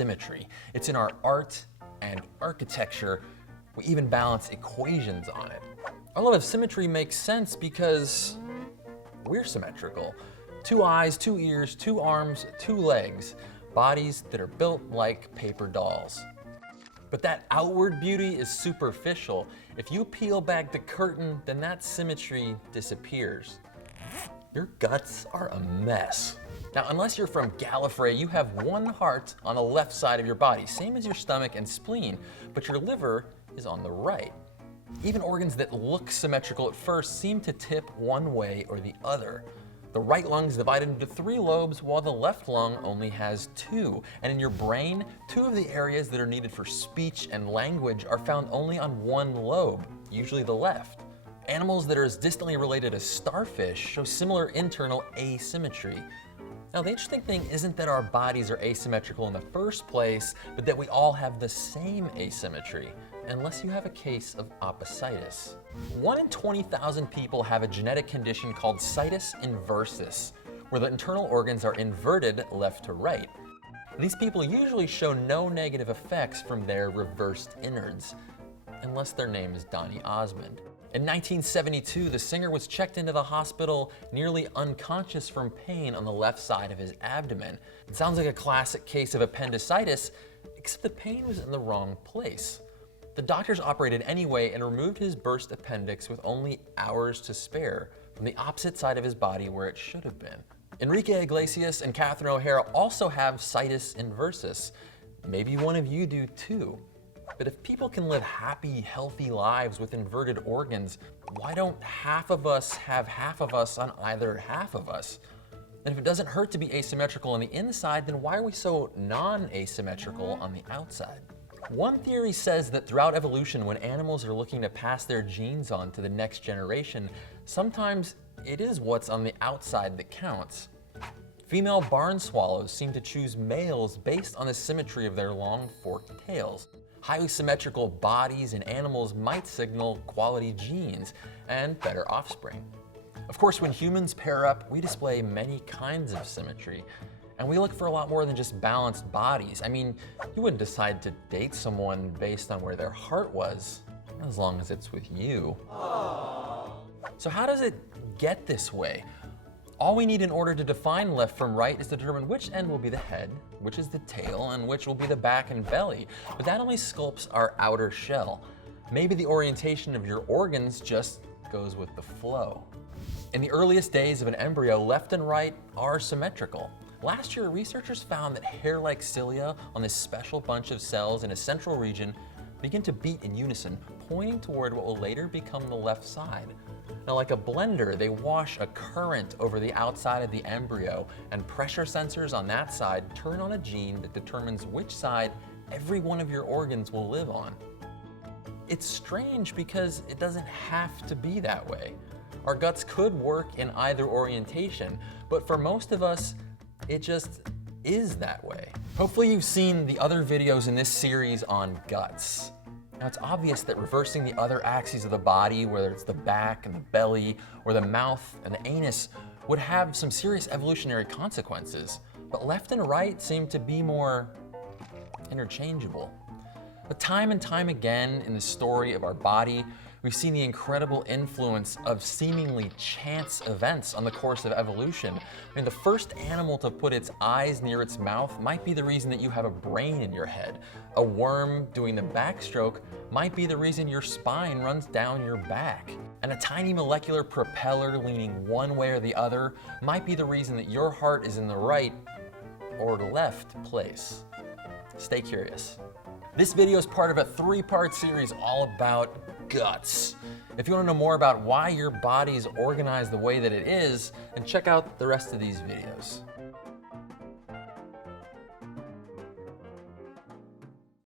symmetry. It's in our art and architecture. We even balance equations on it. Our love of symmetry makes sense because we're symmetrical. 2 eyes, 2 ears, 2 arms, 2 legs. Bodies that are built like paper dolls. But that outward beauty is superficial. If you peel back the curtain, then that symmetry disappears. Your guts are a mess. Now, unless you're from Gallifrey, you have 1 heart on the left side of your body, same as your stomach and spleen, but your liver is on the right. Even organs that look symmetrical at first seem to tip one way or the other. The right lung is divided into 3 lobes, while the left lung only has 2. And in your brain, 2 of the areas that are needed for speech and language are found only on 1 lobe, usually the left. Animals that are as distantly related as starfish show similar internal asymmetry. Now, the interesting thing isn't that our bodies are asymmetrical in the first place, but that we all have the same asymmetry, unless you have a case of oppositis. 1 in 20,000 people have a genetic condition called situs inversus, where the internal organs are inverted left to right. These people usually show no negative effects from their reversed innards, unless their name is Donny Osmond. In 1972, the singer was checked into the hospital nearly unconscious from pain on the left side of his abdomen. It sounds like a classic case of appendicitis, except the pain was in the wrong place. The doctors operated anyway and removed his burst appendix with only hours to spare from the opposite side of his body where it should have been. Enrique Iglesias and Catherine O'Hara also have situs inversus. Maybe one of you do too. But if people can live happy, healthy lives with inverted organs, why don't half of us have half of us on either half of us? And if it doesn't hurt to be asymmetrical on the inside, then why are we so non-asymmetrical on the outside? One theory says that throughout evolution, when animals are looking to pass their genes on to the next generation, sometimes it is what's on the outside that counts. Female barn swallows seem to choose males based on the symmetry of their long forked tails. Highly symmetrical bodies in animals might signal quality genes and better offspring. Of course, when humans pair up, we display many kinds of symmetry. And we look for a lot more than just balanced bodies. I mean, you wouldn't decide to date someone based on where their heart was, as long as it's with you. Aww. So how does it get this way? All we need in order to define left from right is to determine which end will be the head, which is the tail, and which will be the back and belly. But that only sculpts our outer shell. Maybe the orientation of your organs just goes with the flow. In the earliest days of an embryo, left and right are symmetrical. Last year, researchers found that hair-like cilia on this special bunch of cells in a central region begin to beat in unison, pointing toward what will later become the left side. Now, like a blender, they wash a current over the outside of the embryo, and pressure sensors on that side turn on a gene that determines which side every one of your organs will live on. It's strange because it doesn't have to be that way. Our guts could work in either orientation, but for most of us, it just is that way. Hopefully you've seen the other videos in this series on guts. Now, it's obvious that reversing the other axes of the body, whether it's the back and the belly, or the mouth and the anus, would have some serious evolutionary consequences. But left and right seem to be more interchangeable. But time and time again in the story of our body, we've seen the incredible influence of seemingly chance events on the course of evolution. I mean, the first animal to put its eyes near its mouth might be the reason that you have a brain in your head. A worm doing the backstroke might be the reason your spine runs down your back. And a tiny molecular propeller leaning one way or the other might be the reason that your heart is in the right or left place. Stay curious. This video is part of a 3-part series all about guts. If you want to know more about why your body is organized the way that it is, then check out the rest of these videos.